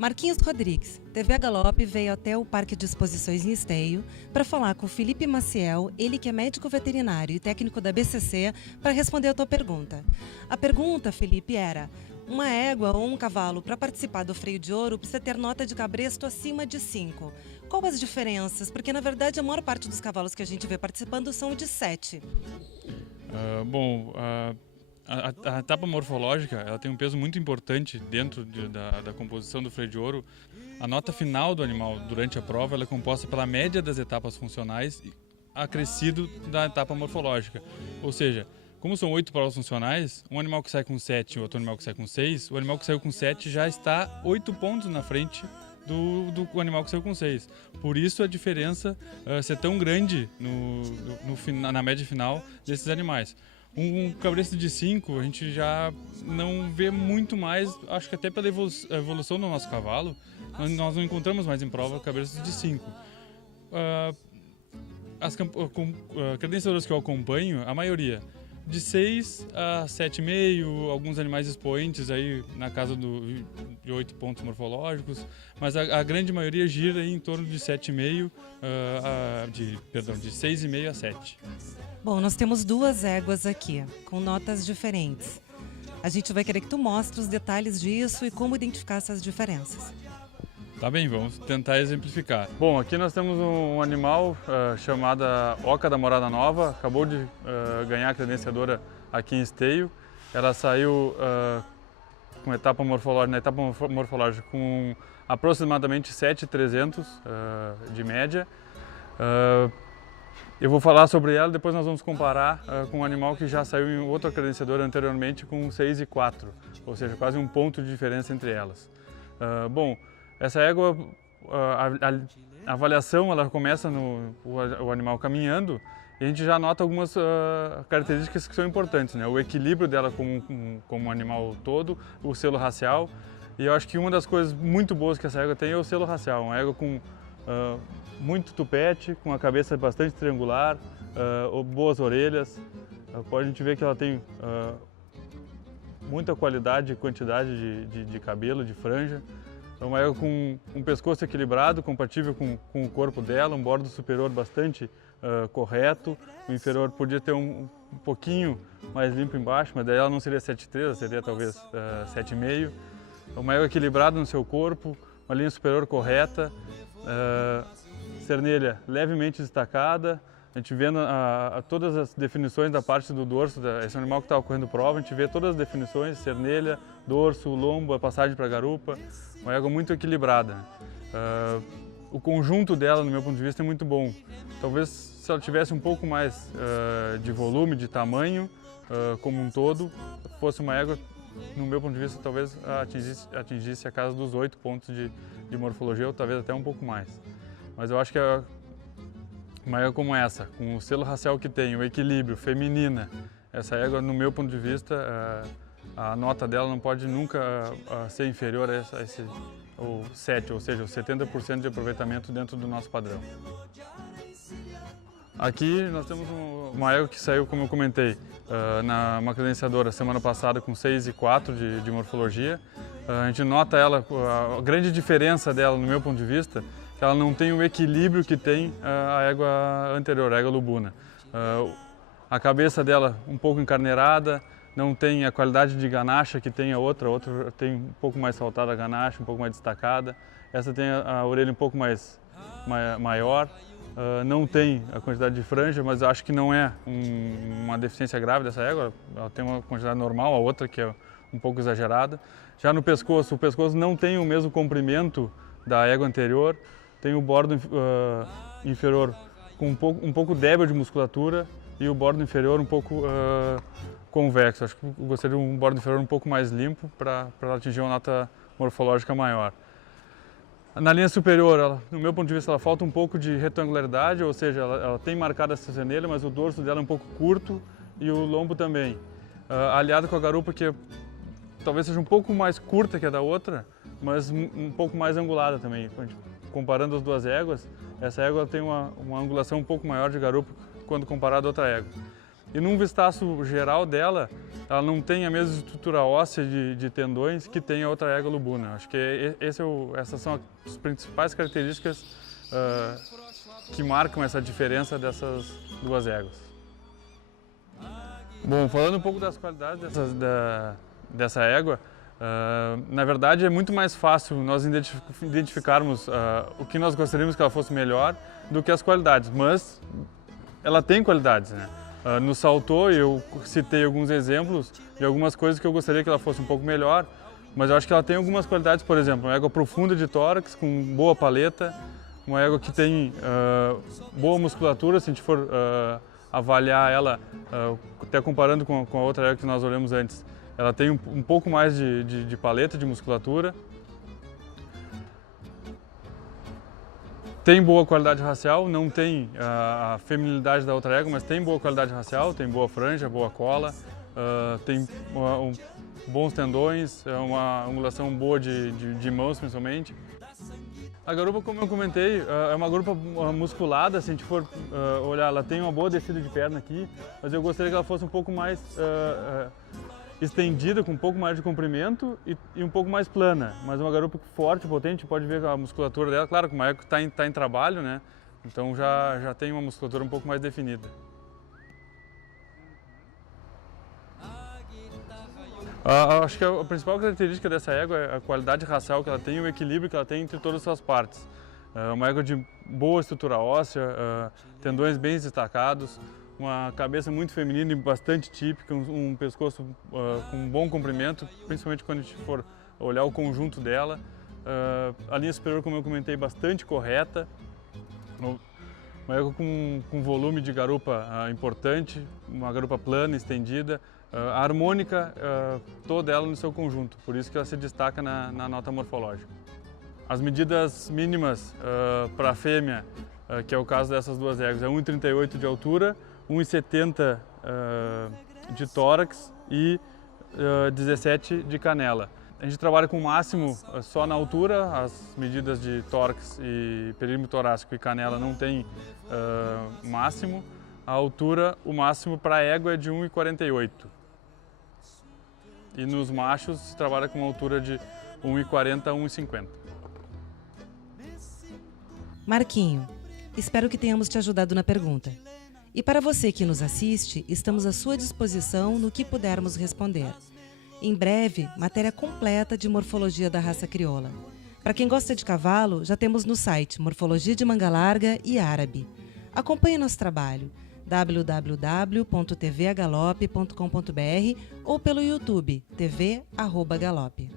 Marquinhos Rodrigues, TV a Galope, veio até o Parque de Exposições em Esteio para falar com o Felipe Maciel, ele que é médico veterinário e técnico da BCC, para responder a tua pergunta. A pergunta, Felipe, era: uma égua ou um cavalo para participar do freio de ouro precisa ter nota de cabresto acima de 5. Qual as diferenças? Porque, na verdade, a maior parte dos cavalos que a gente vê participando são de 7. A etapa morfológica ela tem um peso muito importante dentro da composição do freio de ouro. A nota final do animal durante a prova ela é composta pela média das etapas funcionais acrescido da etapa morfológica. Ou seja, como são 8 provas funcionais, um animal que sai com 7 e outro animal que sai com 6, o animal que saiu com 7 já está 8 pontos na frente do animal que saiu com 6. Por isso a diferença ser tão grande na média final desses animais. Um cabresto de 5 a gente já não vê muito mais, acho que até pela evolução do nosso cavalo, nós não encontramos mais em prova cabrestos de 5. As credenciadoras que eu acompanho, a maioria de 6 a 7,5, alguns animais expoentes aí na casa de 8 pontos morfológicos, mas a grande maioria gira aí em torno de 7,5, de 6,5 a 7. Bom, nós temos duas éguas aqui, com notas diferentes. A gente vai querer que tu mostre os detalhes disso e como identificar essas diferenças. Tá bem, vamos tentar exemplificar. Bom, aqui nós temos um animal chamada Oca da Morada Nova, acabou de ganhar a credenciadora aqui em Esteio. Ela saiu com etapa morfológica, na etapa morfológica com aproximadamente 7,300 de média. Eu vou falar sobre ela, depois nós vamos comparar com um animal que já saiu em outra credenciadora anteriormente com 6,4, ou seja, quase um ponto de diferença entre elas. Bom, essa égua, a avaliação ela começa o animal caminhando e a gente já nota algumas características que são importantes, né? O equilíbrio dela como um animal todo, o selo racial, e eu acho que uma das coisas muito boas que essa égua tem é o selo racial, uma égua com muito tupete, com a cabeça bastante triangular, boas orelhas. A gente ver que ela tem muita qualidade e quantidade de cabelo, de franja. É uma égua com um pescoço equilibrado, compatível com o corpo dela, um bordo superior bastante correto. O inferior podia ter um pouquinho mais limpo embaixo, mas daí ela não seria 7,3, ela seria talvez 7,5. É uma égua equilibrada no seu corpo, uma linha superior correta. Cernelha levemente destacada, a gente vendo todas as definições da parte do dorso, esse animal que estava correndo prova, a gente vê todas as definições, cernelha, dorso, lombo, a passagem para a garupa, uma égua muito equilibrada. O conjunto dela, no meu ponto de vista, é muito bom. Talvez se ela tivesse um pouco mais de volume, de tamanho, como um todo, fosse uma égua, no meu ponto de vista, talvez atingisse a casa dos 8 pontos de morfologia, ou talvez até um pouco mais. Mas eu acho que uma égua como essa, com o selo racial que tem, o equilíbrio, feminina, essa égua, no meu ponto de vista, a nota dela não pode nunca ser inferior a esse o 7, ou seja, os 70% de aproveitamento dentro do nosso padrão. Aqui nós temos uma égua que saiu, como eu comentei, uma credenciadora semana passada com 6,4 de morfologia. A gente nota ela, a grande diferença dela, no meu ponto de vista, que ela não tem o equilíbrio que tem a égua anterior, a égua lubuna. A cabeça dela um pouco encarneirada, não tem a qualidade de ganacha que tem a outra tem um pouco mais saltada a ganacha, um pouco mais destacada. Essa tem a orelha um pouco maior, não tem a quantidade de franja, mas acho que não é uma deficiência grave dessa égua, ela tem uma quantidade normal, a outra que é um pouco exagerada. Já no pescoço, o pescoço não tem o mesmo comprimento da égua anterior, tem o bordo inferior com um pouco débil de musculatura e o bordo inferior um pouco convexo. Acho que eu gostaria de um bordo inferior um pouco mais limpo para ela atingir uma nota morfológica maior. Na linha superior, no meu ponto de vista, ela falta um pouco de retangularidade, ou seja, ela tem marcada essa cernelha, mas o dorso dela é um pouco curto e o lombo também. Aliado com a garupa, que talvez seja um pouco mais curta que a da outra, mas um pouco mais angulada também. Comparando as duas éguas, essa égua tem uma angulação um pouco maior de garupa quando comparada a outra égua. E num vistaço geral dela, ela não tem a mesma estrutura óssea de tendões que tem a outra égua lubuna. Acho que essas são as principais características que marcam essa diferença dessas duas éguas. Bom, falando um pouco das qualidades dessa égua, na verdade é muito mais fácil nós identificarmos o que nós gostaríamos que ela fosse melhor do que as qualidades, mas ela tem qualidades, né? No saltou eu citei alguns exemplos de algumas coisas que eu gostaria que ela fosse um pouco melhor, mas eu acho que ela tem algumas qualidades, por exemplo, uma égua profunda de tórax, com boa paleta, uma égua que tem boa musculatura, se a gente for avaliar ela, até comparando com a outra égua que nós olhamos antes, ela tem um pouco mais de paleta, de musculatura. Tem boa qualidade racial, não tem a feminilidade da outra égua, mas tem boa qualidade racial, tem boa franja, boa cola, tem bons tendões, uma angulação boa de mãos principalmente. A garupa, como eu comentei, é uma garupa musculada, se a gente for olhar, ela tem uma boa descida de perna aqui, mas eu gostaria que ela fosse um pouco mais estendida, com um pouco mais de comprimento e um pouco mais plana, mas uma garupa forte, potente, pode ver a musculatura dela, claro que uma égua está em trabalho, né? Então já tem uma musculatura um pouco mais definida. Acho que a principal característica dessa égua é a qualidade racial que ela tem e o equilíbrio que ela tem entre todas as suas partes. Uma égua de boa estrutura óssea, tendões bem destacados, uma cabeça muito feminina e bastante típica, um pescoço com um bom comprimento, principalmente quando a gente for olhar o conjunto dela. A linha superior, como eu comentei, bastante correta, uma égua com volume de garupa importante, uma garupa plana, estendida, a harmônica toda ela no seu conjunto, por isso que ela se destaca na nota morfológica. As medidas mínimas para a fêmea, que é o caso dessas duas éguas, é 1,38 de altura, 1,70 de tórax e 17 de canela. A gente trabalha com o máximo só na altura, as medidas de tórax e perímetro torácico e canela não tem máximo. A altura, o máximo para a égua é de 1,48. E nos machos se trabalha com uma altura de 1,40 a 1,50. Marquinho, espero que tenhamos te ajudado na pergunta. E para você que nos assiste, estamos à sua disposição no que pudermos responder. Em breve, matéria completa de morfologia da raça crioula. Para quem gosta de cavalo, já temos no site Morfologia de Manga Larga e Árabe. Acompanhe nosso trabalho www.tvagalope.com.br ou pelo YouTube, tv@galope.